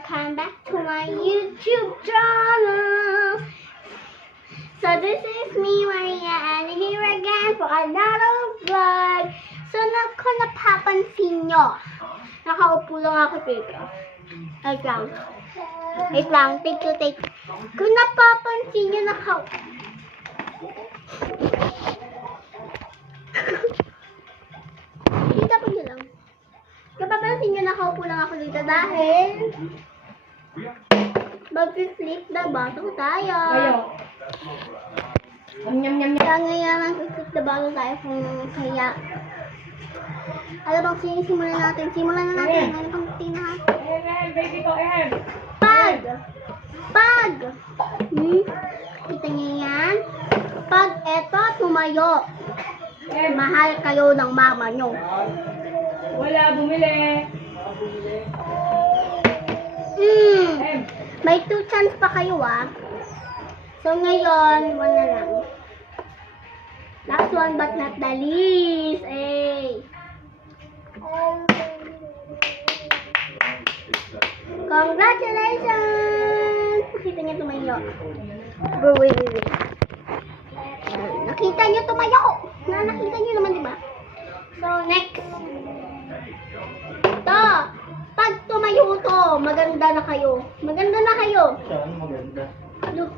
welcome back to my YouTube channel. So this is me, Maria, and here again for another vlog. So kung napapansin nyo, nakaupo lang ako dito. Wait lang, take. Kung napapansin nyo, nakaupo. Kita po nyo lang. Napapansin nyo, nakaupo lang ako dito dahil mag-flip na baso tayo. Kaya ngayon, mag-flip na baso tayo kaya. Alam bang sinisimulan natin? Simulan na natin. Ano pang tina? Baby ko, Pag! Kita niyo yan? Pag eto tumayo, mahal kayo ng mama nyo. Wala, bumili. May 2 chance pa kayo So ngayon, 1 na lang. Last one but not the least. Congratulations! Nakita niyo tumayo. Wait. Nakita niyo tumayo. Nakita niyo naman, di ba? So next. Ito. Pag tumayo to, maganda na kayo. Saan maganda? Look.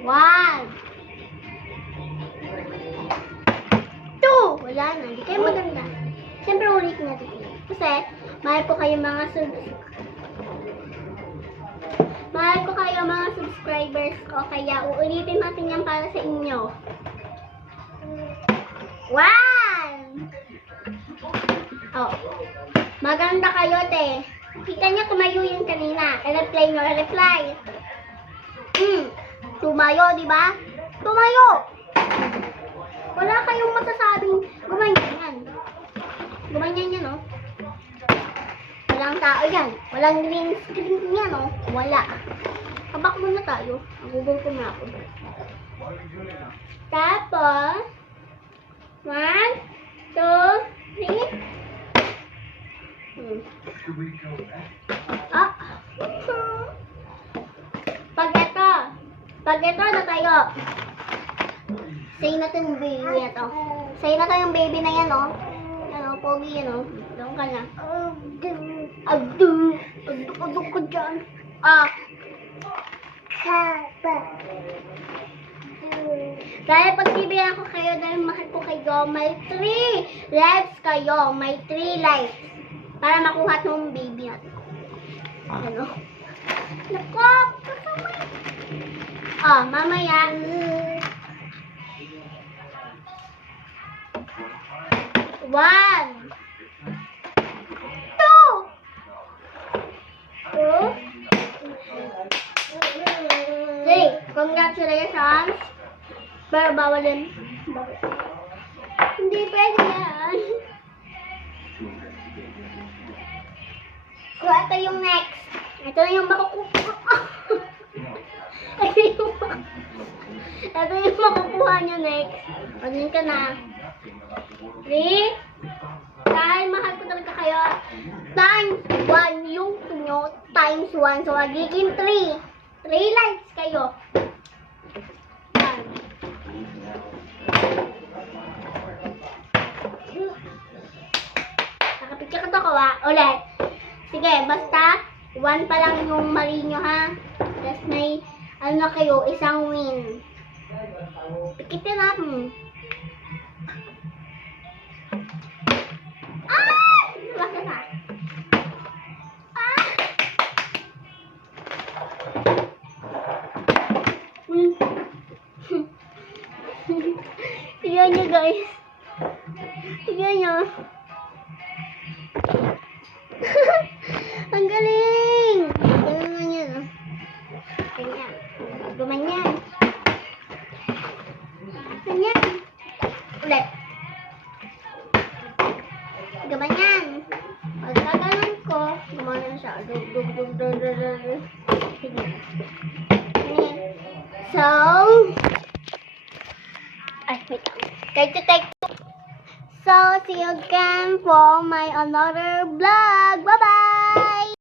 1. 2. Wala na. Hindi kayo maganda. Siyempre ulitin natin. Kasi, mahal ko kayo mga subscribers ko. Kaya uulitin natin yan para sa inyo. 1. Oh. Maganda kayo, te. Kita niyo, tumayo yun kanina. I-reply nyo, i-reply. Tumayo, di ba? Tumayo! Wala kayong masasabing gumanyan. Gumanyan yan, oh. Walang tao yan. Walang green screen yan, oh. Wala. Kabak muna tayo. Google ko na ako. Tapos, 1, 2, 3. Pag ito na tayo. Say na to yung baby na to. Say na to yung baby na yan, oh. Ano, pogi yan, oh. Doon ka na. Agdu ko dyan. Dahil pagbibigyan ko kayo, dahil mahal ko kayo, may 3 lives kayo. May 3 lives. Para makuha itong baby natin. Ano? Nako! Mamaya. 1, 2, 3. Congratulations. Pero bawal din. Hindi pwede yan. So, ito yung next. Ito na yung makukuha. Ito yung makukuha nyo next. Pagin ka na. 3. Dahil mahal ko talaga kayo. Times 1 yung nyo. Times 1. So, magiging 3. 3 likes kayo. Nakapicture ko to ulit. Sige, basta 1 pa lang yung mali nyo, ha? Tapos may, ano kayo, isang win. Pikitin natin. Basta na. Tignan nyo, guys. Tignan nyo. Ang galing! Ganun nga yan, oh. Ganyan. Gumanyan. Ganyan. Ulit. Gumanyan. Pagka ganun ko, gumanyan siya. Sige. So, wait lang. Take 2. So, see you again for my another vlog.